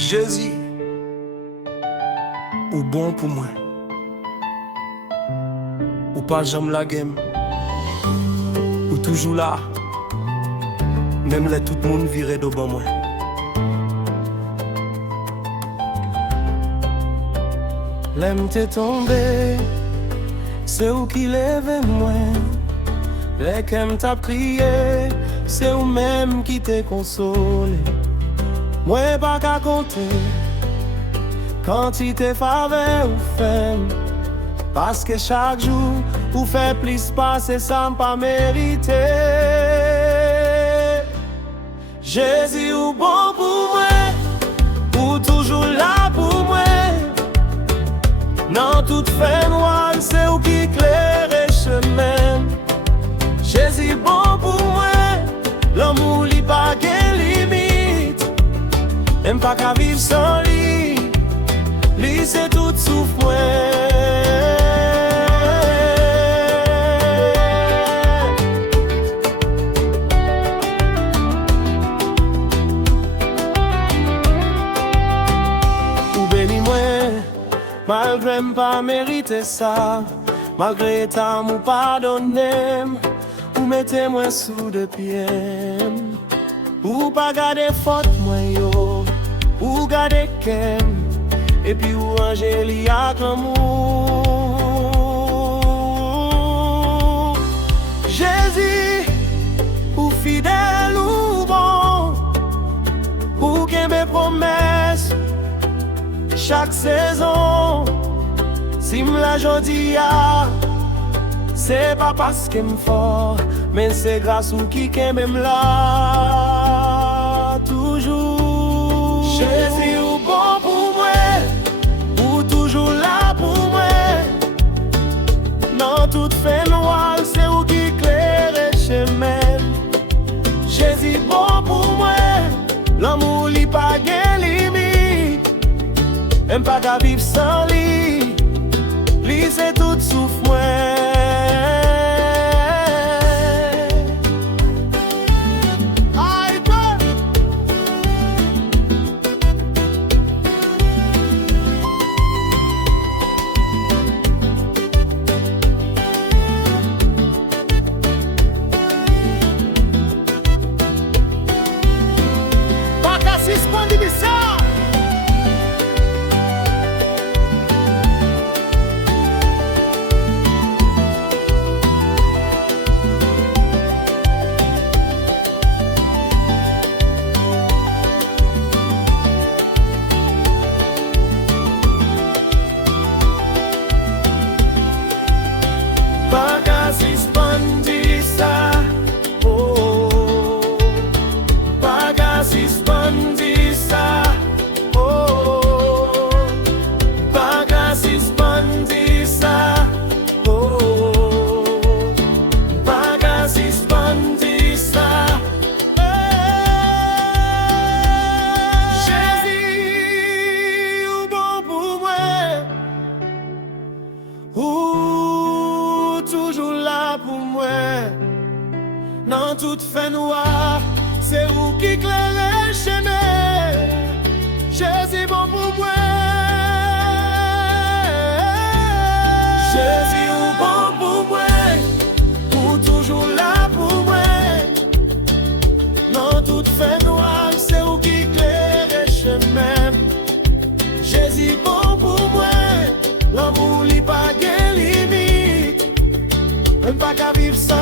Jésus, ou bon pour moi, ou pas jamais la game, ou toujours là, même là tout le monde virait devant moi. L'aime t'est tombé, c'est où qui lève moi. Les qu'aime t'a prié, c'est où même qui t'est consolé. Moi pas qu'à compter quand il t'est faveur ou femme, parce que chaque jour ou fait plus passer sans pas mériter. Jésus ou bon pour moi, ou toujours là pour moi. Dans toute fin noire, c'est où qui éclaire chemin. Jésus bon pour moi, l'amour li pas de limite. Même pas qu'à vivre sans lui, lui c'est tout souffle moi. Ou bénis moi, malgré m'pas mériter ça, malgré ta m'ou pardonner, ou mettez-moi sous de pied, ou pas garder faute moi yo, ou garder kem, et puis ou angéliaque l'amour. Jésus, ou fidèle ou bon, ou qui mes promesses chaque saison. Si m'la jodi a, c'est pas parce que m'fort, mais c'est grâce ou qui m'aime là toujours. Jésus ou bon pour moi, ou toujours là pour moi. Dans toute fin noire, c'est où qui éclaire chemin. Jésus bon pour moi, l'amour li pas de limite. Même pas qu'à vivre sans lui, lui c'est tout souffle moi. Dans toute fin noire, c'est où qui éclaire le chemin. Jésus bon pour moi. Jésus bon pour moi, ou toujours là pour moi. Dans toute fin noire, c'est où qui éclaire le chemin. Jésus bon pour moi, l'amour li pas de limite. Même pas qu'à vivre sans